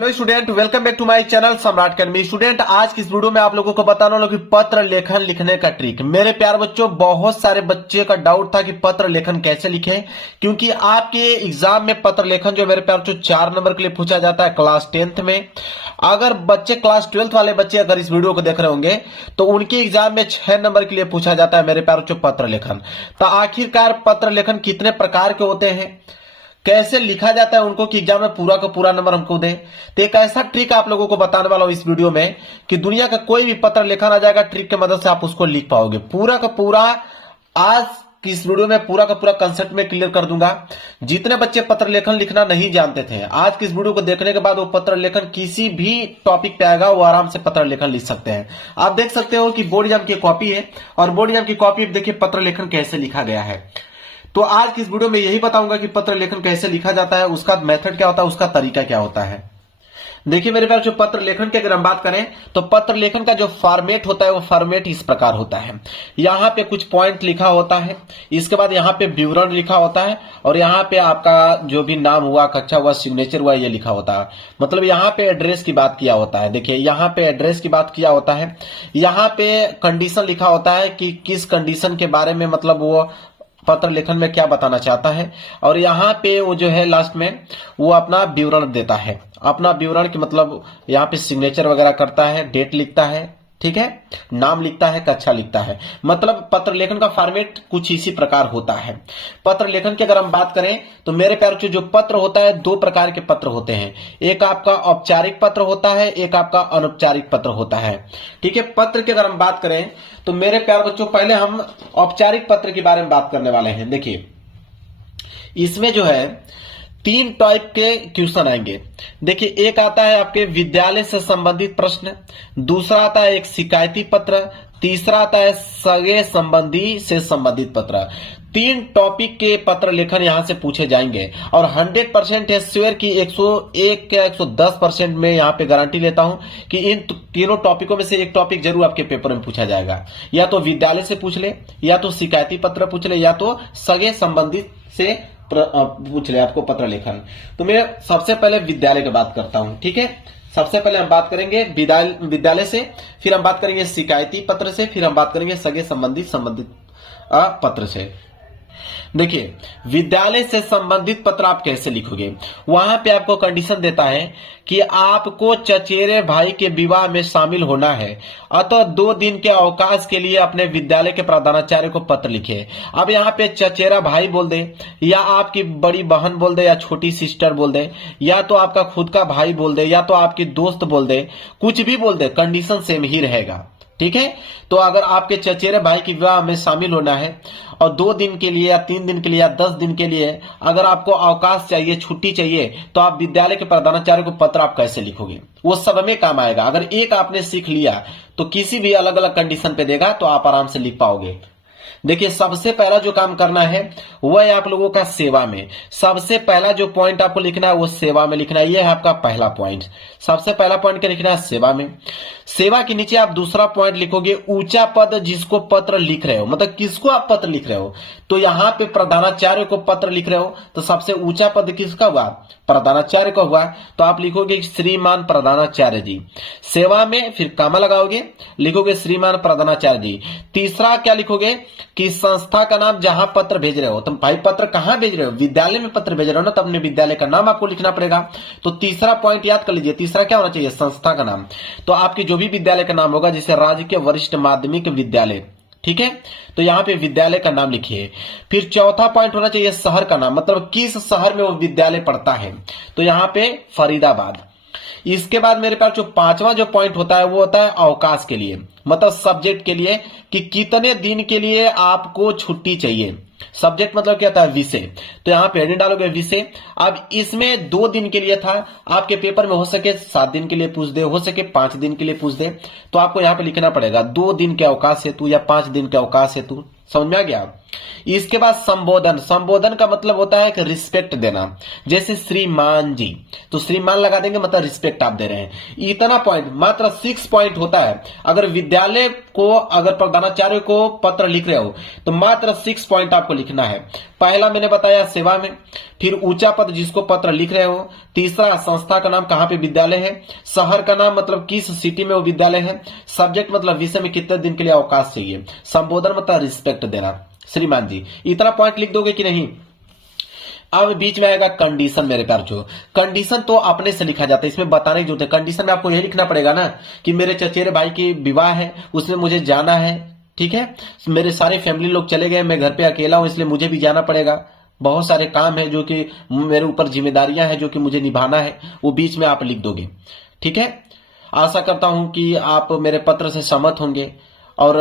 Hello student, welcome back to my channel Samrat academy. Student, आज की इस वीडियो में आप लोगों को बताने वाला हूं कि पत्र लेखन लिखने का ट्रिक। मेरे प्यार बच्चों, बहुत सारे बच्चे का डाउट था कि पत्र लेखन कैसे लिखें, क्योंकि आपके एग्जाम में पत्र लेखन जो मेरे प्यार बच्चों 4 नंबर के लिए पूछा जाता है क्लास 10th में। अगर बच्चे क्लास 12th वाले बच्चे अगर इस वीडियो को देख रहे होंगे तो उनके एग्जाम में 6 नंबर के लिए पूछा जाता है मेरे प्यार बच्चों पत्र लेखन। तो आखिरकार पत्र लेखन कितने प्रकार के होते हैं, कैसे लिखा जाता है उनको कि एग्जाम में पूरा का पूरा नंबर हमको दे। तो एक ऐसा ट्रिक आप लोगों को बताने वाला हूं इस वीडियो में कि दुनिया का कोई भी पत्र लेखन आ जाएगा, ट्रिक की मदद से आप उसको लिख पाओगे पूरा का पूरा। आज की इस वीडियो में पूरा का पूरा कंसेप्ट में क्लियर कर दूंगा। जितने बच्चे पत्र लेखन लिखना नहीं जानते थे, आज की इस वीडियो को देखने के बाद वो पत्र लेखन किसी भी टॉपिक पे आएगा, वो आराम से पत्र लेखन लिख सकते हैं। आप देख सकते हो कि बोर्ड एग्जाम की कॉपी है और बोर्ड एग्जाम की कॉपी देखिए पत्र लेखन कैसे लिखा गया है। तो आज की इस वीडियो में यही बताऊंगा कि पत्र लेखन कैसे लिखा जाता है, उसका मेथड क्या होता है, उसका तरीका क्या होता है। देखिए मेरे पास जो पत्र लेखन की अगर हम बात करें तो पत्र लेखन का जो फॉर्मेट होता है वो फॉर्मेट इस प्रकार होता है। यहाँ पे कुछ पॉइंट लिखा होता है, इसके बाद यहाँ पे विवरण लिखा होता है और यहाँ पे आपका जो भी नाम हुआ, कक्षा हुआ, सिग्नेचर हुआ, ये लिखा होता है। मतलब यहाँ पे एड्रेस की बात किया होता है। देखिए यहाँ पे एड्रेस की बात किया होता है, यहाँ पे कंडीशन लिखा होता है कि किस कंडीशन के बारे में मतलब वो पत्र लेखन में क्या बताना चाहता है, और यहाँ पे वो जो है लास्ट में वो अपना विवरण देता है। अपना विवरण की मतलब यहाँ पे सिग्नेचर वगैरह करता है, डेट लिखता है, ठीक है, नाम लिखता है, कक्षा लिखता है। मतलब पत्र लेखन का फॉर्मेट कुछ इसी प्रकार होता है। पत्र लेखन की अगर हम बात करें तो मेरे प्यार जो पत्र होता है, 2 प्रकार के पत्र होते हैं। एक आपका औपचारिक पत्र होता है, एक आपका अनौपचारिक पत्र होता है, ठीक है। पत्र की अगर हम बात करें तो मेरे प्यार बच्चों पहले हम औपचारिक पत्र के बारे में बात करने वाले हैं। देखिए इसमें जो है 3 टाइप के क्वेश्चन आएंगे। देखिए एक आता है आपके विद्यालय से संबंधित प्रश्न, दूसरा आता है एक शिकायती पत्र, तीसरा आता है सगे संबंधी से संबंधित पत्र। 3 टॉपिक के पत्र लेखन यहां से पूछे जाएंगे और 100% है श्योर की 101 या 110% में यहां पे गारंटी लेता हूं कि इन तीनों टॉपिकों में से एक टॉपिक जरूर आपके पेपर में पूछा जाएगा। या तो विद्यालय से पूछ ले, या तो शिकायती पत्र पूछ ले, या तो सगे संबंधित से पूछ ले आपको पत्र लेखन। तो मैं सबसे पहले विद्यालय की बात करता हूं, ठीक है। सबसे पहले हम बात करेंगे विद्यालय से, फिर हम बात करेंगे शिकायती पत्र से, फिर हम बात करेंगे सगे संबंधित पत्र से। देखिए विद्यालय से संबंधित पत्र आप कैसे लिखोगे, वहां पे आपको कंडीशन देता है कि आपको चचेरे भाई के विवाह में शामिल होना है, अतः 2 दिन के अवकाश के लिए अपने विद्यालय के प्रधानाचार्य को पत्र लिखे। अब यहाँ पे चचेरा भाई बोल दे, या आपकी बड़ी बहन बोल दे, या छोटी सिस्टर बोल दे, या तो आपका खुद का भाई बोल दे, या तो आपकी दोस्त बोल दे, कुछ भी बोल दे, कंडीशन सेम ही रहेगा, ठीक है। तो अगर आपके चचेरे भाई के विवाह में शामिल होना है और 2 दिन के लिए या 3 दिन के लिए या 10 दिन के लिए अगर आपको अवकाश चाहिए, छुट्टी चाहिए, तो आप विद्यालय के प्रधानाचार्य को पत्र आप कैसे लिखोगे, वो सब में काम आएगा। अगर एक आपने सीख लिया तो किसी भी अलग अलग कंडीशन पे देगा तो आप आराम से लिख पाओगे। देखिए सबसे पहला जो काम करना है वह है आप लोगों का सेवा में। सबसे पहला जो पॉइंट आपको लिखना है वो सेवा में लिखना है। यह है आपका पहला पॉइंट। सबसे पहला पॉइंट क्या लिखना है, सेवा में। सेवा के नीचे आप दूसरा पॉइंट लिखोगे ऊंचा पद जिसको पत्र लिख रहे हो, मतलब किसको आप पत्र लिख रहे हो। तो यहाँ पे प्रधानाचार्य को पत्र लिख रहे हो तो सबसे ऊंचा पद किसका हुआ, प्रधानाचार्य का हुआ। तो आप लिखोगे श्रीमान प्रधानाचार्य जी। सेवा में फिर कामा लगाओगे, लिखोगे श्रीमान प्रधानाचार्य जी। तीसरा क्या लिखोगे कि संस्था का नाम जहां पत्र भेज रहे हो, तुम भाई पत्र कहां भेज रहे हो, विद्यालय में पत्र भेज रहे हो ना, तो अपने विद्यालय का नाम आपको लिखना पड़ेगा। तो तीसरा पॉइंट याद कर लीजिए, तीसरा क्या होना चाहिए, संस्था का नाम। तो आपकी जो भी विद्यालय का नाम होगा, जैसे राजकीय वरिष्ठ माध्यमिक विद्यालय, ठीक है, तो यहाँ पे विद्यालय का नाम लिखिए। फिर चौथा पॉइंट होना चाहिए शहर का नाम, मतलब किस शहर में वो विद्यालय पढ़ता है। तो यहाँ पे फरीदाबाद। इसके बाद मेरे पास जो 5वां जो पॉइंट होता है वो होता है अवकाश के लिए, मतलब सब्जेक्ट के लिए कि कितने दिन के लिए आपको छुट्टी चाहिए। सब्जेक्ट मतलब क्या था, विषय। तो यहाँ पे हेडिंग डालोगे विषय। अब इसमें 2 दिन के लिए था, आपके पेपर में हो सके 7 दिन के लिए पूछ दे, हो सके 5 दिन के लिए पूछ दे, तो आपको यहाँ पे लिखना पड़ेगा 2 दिन के अवकाश हेतु या 5 दिन के अवकाश हेतु समझ में आ गया। इसके बाद संबोधन, संबोधन का मतलब होता है कि रिस्पेक्ट देना, जैसे श्रीमान जी, तो श्रीमान लगा देंगे मतलब रिस्पेक्ट आप दे रहे हैं। इतना पॉइंट, मात्र 6 पॉइंट होता है। अगर विद्यालय को, अगर प्रधानाचार्य को पत्र लिख रहे हो तो मात्र 6 पॉइंट आपको लिखना है। पहला मैंने बताया सेवा में, फिर ऊंचा पद जिसको पत्र लिख रहे हो, तीसरा संस्था का नाम कहां पे विद्यालय है, शहर का नाम मतलब किस सिटी में वो विद्यालय है, सब्जेक्ट मतलब विषय में कितने दिन के लिए अवकाश चाहिए, संबोधन मतलब रिस्पेक्ट देना, श्रीमान जी। इतना पॉइंट लिख दोगे कि नहीं। अब बीच में आएगा कंडीशन मेरे प्यार जो, कंडीशन तो अपने से लिखा जाता है, इसमें बताने की जरूरत है। कंडीशन में आपको यही लिखना पड़ेगा ना कि मेरे चचेरे भाई की विवाह है, उसमें मुझे जाना है, ठीक है, मेरे सारे फैमिली लोग चले गए, मैं घर पे अकेला हूं इसलिए मुझे भी जाना पड़ेगा, बहुत सारे काम है जो कि मेरे ऊपर जिम्मेदारियां हैं जो कि मुझे निभाना है, वो बीच में आप लिख दोगे, ठीक है। आशा करता हूं कि आप मेरे पत्र से सहमत होंगे और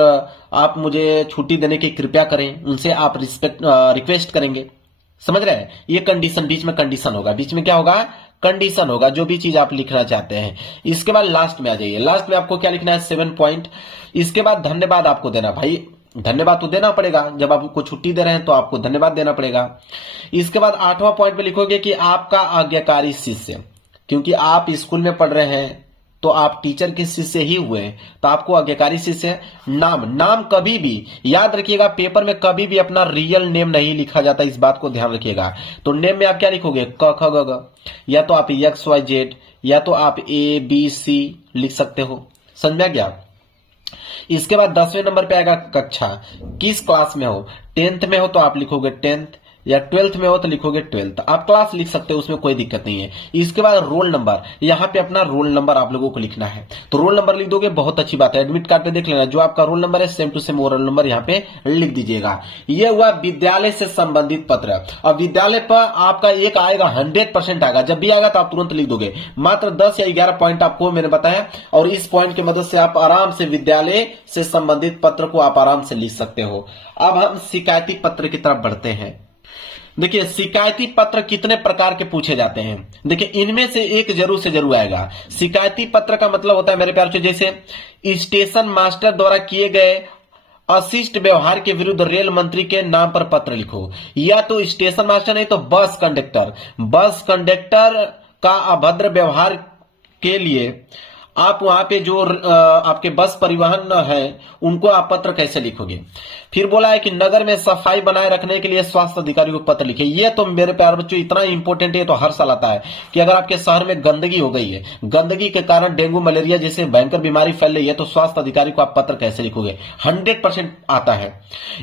आप मुझे छुट्टी देने की कृपया करें, उनसे आप रिक्वेस्ट करेंगे, समझ रहे हैं। ये कंडीशन, बीच में कंडीशन होगा, बीच में क्या होगा, कंडीशन होगा, जो भी चीज आप लिखना चाहते हैं। इसके बाद लास्ट में आ जाइए, लास्ट में आपको क्या लिखना है, 7 पॉइंट। इसके बाद धन्यवाद आपको देना, भाई धन्यवाद तो देना पड़ेगा, जब आपको छुट्टी दे रहे हैं तो आपको धन्यवाद देना पड़ेगा। इसके बाद 8वां पॉइंट में लिखोगे कि आपका आज्ञाकारी शिष्य, क्योंकि आप स्कूल में पढ़ रहे हैं तो आप टीचर के शिष्य ही हुए, तो आपको आज्ञाकारी शिष्य। नाम, नाम कभी भी याद रखिएगा, पेपर में कभी भी अपना रियल नेम नहीं लिखा जाता, इस बात को ध्यान रखिएगा। तो नेम में आप क्या लिखोगे, क ख ग घ, या तो आप XYZ, या तो आप ABC लिख सकते हो, समझ में आ गया। इसके बाद 10वें नंबर पे आएगा कक्षा, किस क्लास में हो, 10th में हो तो आप लिखोगे 10th, या 12th में हो तो लिखोगे 12th, आप क्लास लिख सकते हो, उसमें कोई दिक्कत नहीं है। इसके बाद रोल नंबर, यहाँ पे अपना रोल नंबर आप लोगों को लिखना है, तो रोल नंबर लिख दोगे, बहुत अच्छी बात है। एडमिट कार्ड पे देख लेना, जो आपका रोल नंबर है सेम टू सेम वो रोल नंबर यहाँ पे लिख दीजिएगा। ये हुआ विद्यालय से संबंधित पत्र। अब विद्यालय पर आपका एक आएगा, 100% आएगा, जब भी आएगा तो आप तुरंत लिख दोगे। मात्र 10 या 11 पॉइंट आपको मैंने बताया, और इस पॉइंट की मदद से आप आराम से विद्यालय से संबंधित पत्र को आप आराम से लिख सकते हो। अब हम शिकायती पत्र की तरफ बढ़ते हैं। देखिए शिकायती पत्र कितने प्रकार के पूछे जाते हैं, देखिए इनमें से एक जरूर से जरूर आएगा। शिकायती पत्र का मतलब होता है मेरे प्यार से, जैसे स्टेशन मास्टर द्वारा किए गए अशिष्ट व्यवहार के विरुद्ध रेल मंत्री के नाम पर पत्र लिखो, या तो स्टेशन मास्टर नहीं तो बस कंडक्टर, बस कंडक्टर का अभद्र व्यवहार के लिए आप वहां पे जो आपके बस परिवहन है उनको आप पत्र कैसे लिखोगे। फिर बोला है कि नगर में सफाई बनाए रखने के लिए स्वास्थ्य अधिकारी को पत्र लिखे। ये तो मेरे प्यारे बच्चों इतना इंपॉर्टेंट है, तो हर साल आता है कि अगर आपके शहर में गंदगी हो गई है, गंदगी के कारण डेंगू मलेरिया जैसे भयंकर बीमारी फैल रही है, तो स्वास्थ्य अधिकारी को आप पत्र कैसे लिखोगे, 100% आता है।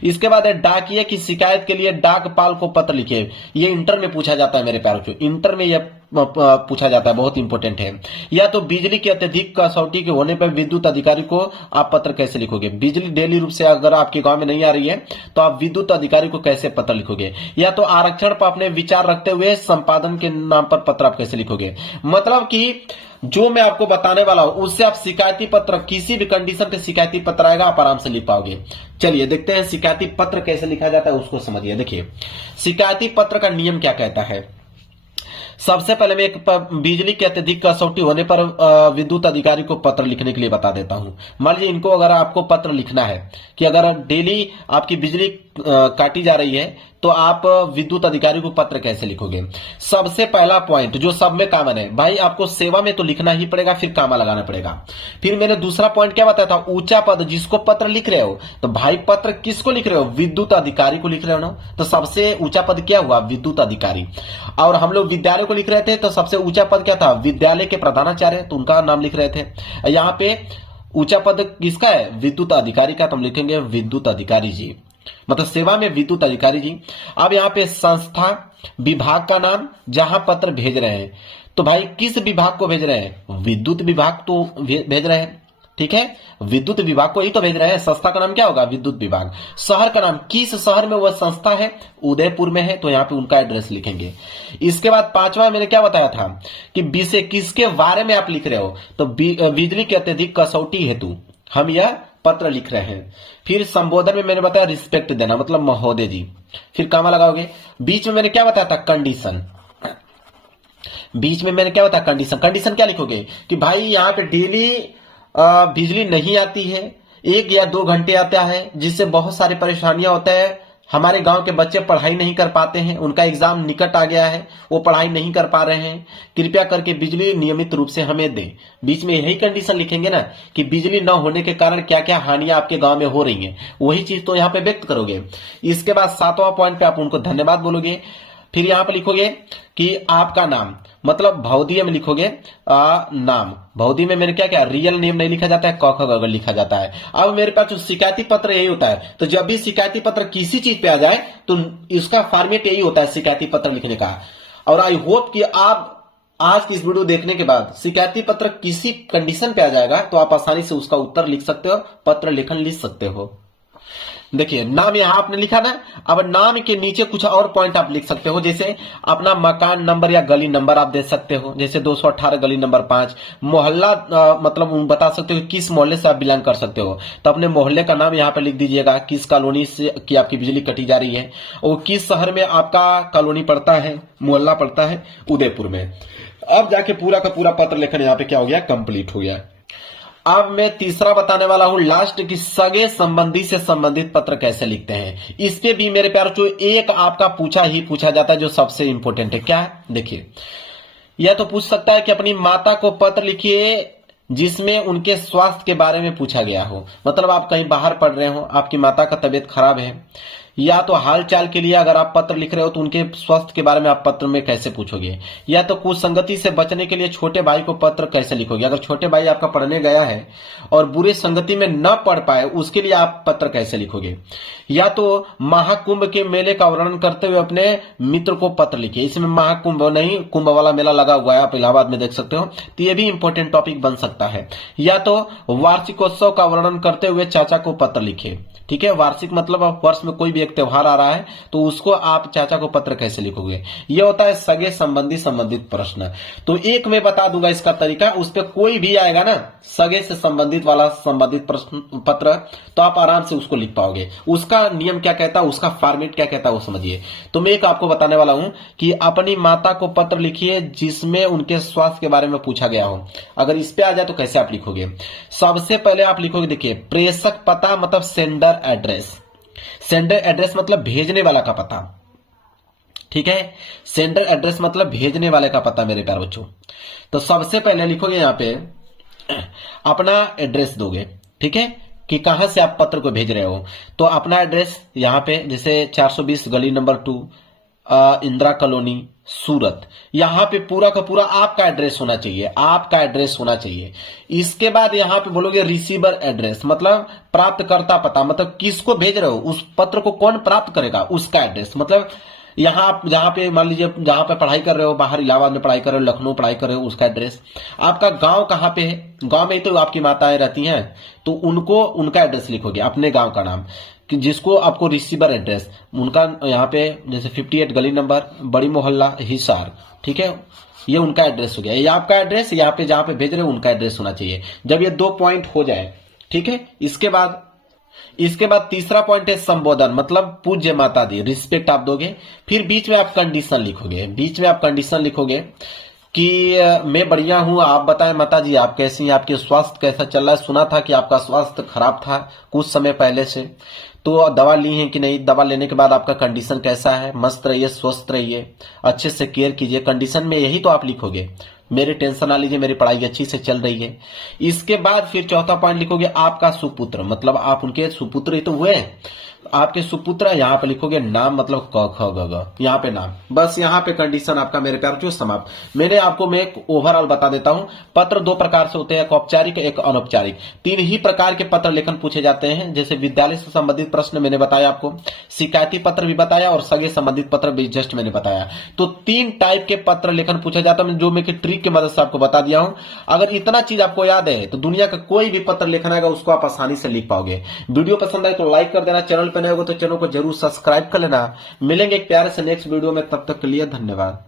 इसके बाद है डाकिये की शिकायत के लिए डाकपाल को पत्र लिखे। ये इंटर में पूछा जाता है मेरे प्यारे बच्चों, इंटर में यह पूछा जाता है, बहुत इंपॉर्टेंट है। या तो बिजली की अत्यधिक कसौटी के होने पर विद्युत अधिकारी को आप पत्र कैसे लिखोगे। बिजली डेली रूप से अगर आपके गांव में नहीं आ रही है तो आप विद्युत अधिकारी को कैसे पत्र लिखोगे। या तो आरक्षण पर अपने विचार रखते हुए संपादन के नाम पर पत्र आप कैसे लिखोगे। मतलब कि जो मैं आपको बताने वाला हूं उससे आप शिकायती पत्र, किसी भी कंडीशन पे शिकायती पत्र आएगा आप आराम से लिख पाओगे। चलिए देखते हैं शिकायती पत्र कैसे लिखा जाता है, उसको समझिए। देखिए शिकायती पत्र का नियम क्या कहता है। सबसे पहले मैं एक बिजली की अत्यधिक कसौटी होने पर विद्युत अधिकारी को पत्र लिखने के लिए बता देता हूं। मान लीजिए इनको अगर आपको पत्र लिखना है कि अगर डेली आपकी बिजली काटी जा रही है तो आप विद्युत अधिकारी को पत्र कैसे लिखोगे। सबसे पहला पॉइंट जो सब में कॉमन है, भाई आपको सेवा में तो लिखना ही पड़ेगा, फिर कामा लगाना पड़ेगा। फिर मैंने दूसरा पॉइंट क्या बताया था, ऊंचा पद जिसको पत्र लिख रहे हो, तो भाई पत्र किसको लिख रहे हो, विद्युत अधिकारी को लिख रहे हो ना, तो सबसे ऊंचा पद क्या हुआ, विद्युत अधिकारी। और हम लोग विद्यालय को लिख रहे थे तो सबसे ऊंचा पद क्या था, विद्यालय के प्रधानाचार्य, तो उनका नाम लिख रहे थे। यहाँ पे ऊंचा पद किसका है, विद्युत अधिकारी का, तो हम लिखेंगे विद्युत अधिकारी जी, मतलब सेवा में विद्युत अधिकारी जी। अब यहाँ पे संस्था, विभाग का नाम, जहां पत्र भेज रहे हैं, तो भाई किस विभाग को भेज रहे हैं, विद्युत विभाग तो भेज रहे हैं, ठीक है, विद्युत विभाग को ही तो भेज रहे हैं। संस्था का नाम क्या होगा, विद्युत विभाग। शहर का नाम, किस शहर में वह संस्था है, उदयपुर में है, तो यहाँ पे उनका एड्रेस लिखेंगे। इसके बाद पांचवा मैंने क्या बताया था कि विषय किसके बारे में आप लिख रहे हो, तो बिजली की अत्यधिक कसौटी हेतु हम यह पत्र लिख रहे हैं। फिर संबोधन में मैंने बताया रिस्पेक्ट देना, मतलब महोदय जी, फिर कामा लगाओगे। बीच में मैंने क्या बताया था, कंडीशन, बीच में मैंने क्या बताया, कंडीशन। कंडीशन क्या लिखोगे कि भाई यहाँ पे डेली बिजली नहीं आती है, 1 या 2 घंटे आता है, जिससे बहुत सारी परेशानियां होता है। हमारे गांव के बच्चे पढ़ाई नहीं कर पाते हैं, उनका एग्जाम निकट आ गया है, वो पढ़ाई नहीं कर पा रहे हैं। कृपया करके बिजली नियमित रूप से हमें दें। बीच में यही कंडीशन लिखेंगे ना कि बिजली न होने के कारण क्या क्या हानियां आपके गांव में हो रही हैं, वही चीज तो यहाँ पे व्यक्त करोगे। इसके बाद 7वां पॉइंट पे आप उनको धन्यवाद बोलोगे। फिर यहाँ पे लिखोगे कि आपका नाम, मतलब भौतिक में लिखोगे नाम। भौतिक में मेरे क्या क्या रियल नेम नहीं लिखा जाता है, क ख ग घ लिखा जाता है। अब मेरे पास जो शिकायती पत्र यही होता है, तो जब भी शिकायती पत्र किसी चीज पे आ जाए तो इसका फॉर्मेट यही होता है शिकायती पत्र लिखने का। और आई होप कि आप आज की इस वीडियो देखने के बाद शिकायती पत्र किसी कंडीशन पे आ जाएगा तो आप आसानी से उसका उत्तर लिख सकते हो, पत्र लेखन लिख सकते हो। देखिए नाम यहां आपने लिखा ना, अब नाम के नीचे कुछ और पॉइंट आप लिख सकते हो, जैसे अपना मकान नंबर या गली नंबर आप दे सकते हो, जैसे 218 गली नंबर 5। मोहल्ला मतलब बता सकते हो किस मोहल्ले से आप बिलोंग कर सकते हो, तो अपने मोहल्ले का नाम यहाँ पे लिख दीजिएगा, किस कॉलोनी से की आपकी बिजली कटी जा रही है, और किस शहर में आपका कॉलोनी पड़ता है, मोहल्ला पड़ता है, उदयपुर में। अब जाके पूरा का पूरा पत्र लेखन यहाँ पे क्या हो गया, कंप्लीट हो गया। अब मैं तीसरा बताने वाला हूं लास्ट की सगे संबंधी से संबंधित पत्र कैसे लिखते हैं। इस पे भी मेरे प्यार जो एक आपका पूछा जाता है जो सबसे इंपॉर्टेंट है। क्या है देखिए, यह तो पूछ सकता है कि अपनी माता को पत्र लिखिए जिसमें उनके स्वास्थ्य के बारे में पूछा गया हो। मतलब आप कहीं बाहर पढ़ रहे हो, आपकी माता का तबीयत खराब है, या तो हाल चाल के लिए अगर आप पत्र लिख रहे हो तो उनके स्वास्थ्य के बारे में आप पत्र में कैसे पूछोगे, या तो कुसंगति से बचने के लिए छोटे भाई को पत्र कैसे लिखोगे। अगर छोटे भाई आपका पढ़ने गया है और बुरे संगति में न पढ़ पाए उसके लिए आप पत्र कैसे लिखोगे, या तो महाकुंभ के मेले का वर्णन करते हुए अपने मित्र को पत्र लिखिए। इसमें महाकुंभ नहीं, कुंभ वाला मेला लगा हुआ है, आप इलाहाबाद में देख सकते हो, तो ये भी इंपॉर्टेंट टॉपिक बन सकता है। या तो वार्षिकोत्सव का वर्णन करते हुए चाचा को पत्र लिखिए। ठीक है, वार्षिक मतलब वर्ष में कोई भी एक त्योहार आ रहा है तो उसको आप चाचा को पत्र कैसे लिखोगे, ये होता है सगे संबंधी संबंधित प्रश्न। तो एक मैं बता दूंगा इसका तरीका, उस पर कोई भी आएगा ना सगे से संबंधित वाला संबंधित प्रश्न पत्र, तो आप आराम से उसको लिख पाओगे। उसका नियम क्या कहता है, उसका फॉर्मेट क्या कहता है वो समझिए। तो मैं एक आपको बताने वाला हूं कि अपनी माता को पत्र लिखिए जिसमें उनके स्वास्थ्य के बारे में पूछा गया हो। अगर इस पे आ जाए तो कैसे आप लिखोगे, सबसे पहले आप लिखोगे, देखिए प्रेषक पता मतलब सेंडर एड्रेस। सेंडर एड्रेस मतलब भेजने वाला का पता। ठीक है, सेंडर एड्रेस मतलब भेजने वाले का पता मेरे प्यारे बच्चों। तो सबसे पहले लिखोगे यहां पे अपना एड्रेस दोगे। ठीक है, कि कहां से आप पत्र को भेज रहे हो, तो अपना एड्रेस यहां पे जैसे 420 गली नंबर 2 इंदिरा कॉलोनी सूरत, यहां पे पूरा का पूरा आपका एड्रेस होना चाहिए, आपका एड्रेस होना चाहिए। इसके बाद यहां पे बोलोगे रिसीवर एड्रेस मतलब प्राप्तकर्ता पता, मतलब किसको भेज रहे हो, उस पत्र को कौन प्राप्त करेगा उसका एड्रेस। मतलब यहां आप जहां पे मान लीजिए जहां पे पढ़ाई कर रहे हो, बाहर इलाहाबाद में पढ़ाई कर रहे हो, लखनऊ पढ़ाई कर रहे हो, उसका एड्रेस। आपका गांव कहां पे है, गांव में तो आपकी माताएं रहती हैं तो उनको उनका एड्रेस लिखोगे, अपने गांव का नाम, कि जिसको आपको रिसीवर एड्रेस उनका यहाँ पे जैसे 58 गली नंबर बड़ी मोहल्ला हिसार। ठीक है, ये उनका एड्रेस हो गया। ये आपका एड्रेस, यहाँ पे जहां पे भेज रहे हो उनका एड्रेस होना चाहिए। जब ये 2 पॉइंट हो जाए, ठीक है, इसके बाद तीसरा पॉइंट है संबोधन मतलब पूज्य माता दी, रिस्पेक्ट आप दोगे। फिर बीच में आप कंडीशन लिखोगे, बीच में आप कंडीशन लिखोगे कि मैं बढ़िया हूं, आप बताएं माता जी आप कैसी हैं, आपके स्वास्थ्य कैसा चल रहा है, सुना था कि आपका स्वास्थ्य खराब था कुछ समय पहले से, तो दवा ली है कि नहीं, दवा लेने के बाद आपका कंडीशन कैसा है, मस्त रहिए, स्वस्थ रहिए, अच्छे से केयर कीजिए। कंडीशन में यही तो आप लिखोगे, मेरी टेंशन ना लीजिए, मेरी पढ़ाई अच्छी से चल रही है। इसके बाद फिर चौथा पॉइंट लिखोगे आपका सुपुत्र, मतलब आप उनके सुपुत्र ही तो हुए, आपके सुपुत्र। यहाँ पे लिखोगे नाम मतलब क ख ग घ, यहाँ पे नाम। बस यहाँ पे कंडीशन आपका मेरे प्यार जो समाप्त। मैंने आपको मैं एक ओवरऑल बता देता हूं, पत्र 2 प्रकार से होते हैं, एक औपचारिक एक अनौपचारिक। 3 ही प्रकार के पत्र लेखन पूछे जाते हैं, जैसे विद्यालय से संबंधित प्रश्न मैंने बताया आपको, शिकायती पत्र भी बताया और सगे संबंधित पत्र भी जस्ट मैंने बताया। तो 3 टाइप के पत्र लेखन पूछा जाता है, जो मैं ट्रिक की मदद से आपको बता दिया हूं। अगर इतना चीज आपको याद है तो दुनिया का कोई भी पत्र लेखन आएगा उसको आप आसानी से लिख पाओगे। वीडियो पसंद आए तो लाइक कर देना, चैनल पर नए हो तो चैनल को जरूर सब्सक्राइब कर लेना। मिलेंगे एक प्यारे से नेक्स्ट वीडियो में, तब तक के लिए धन्यवाद।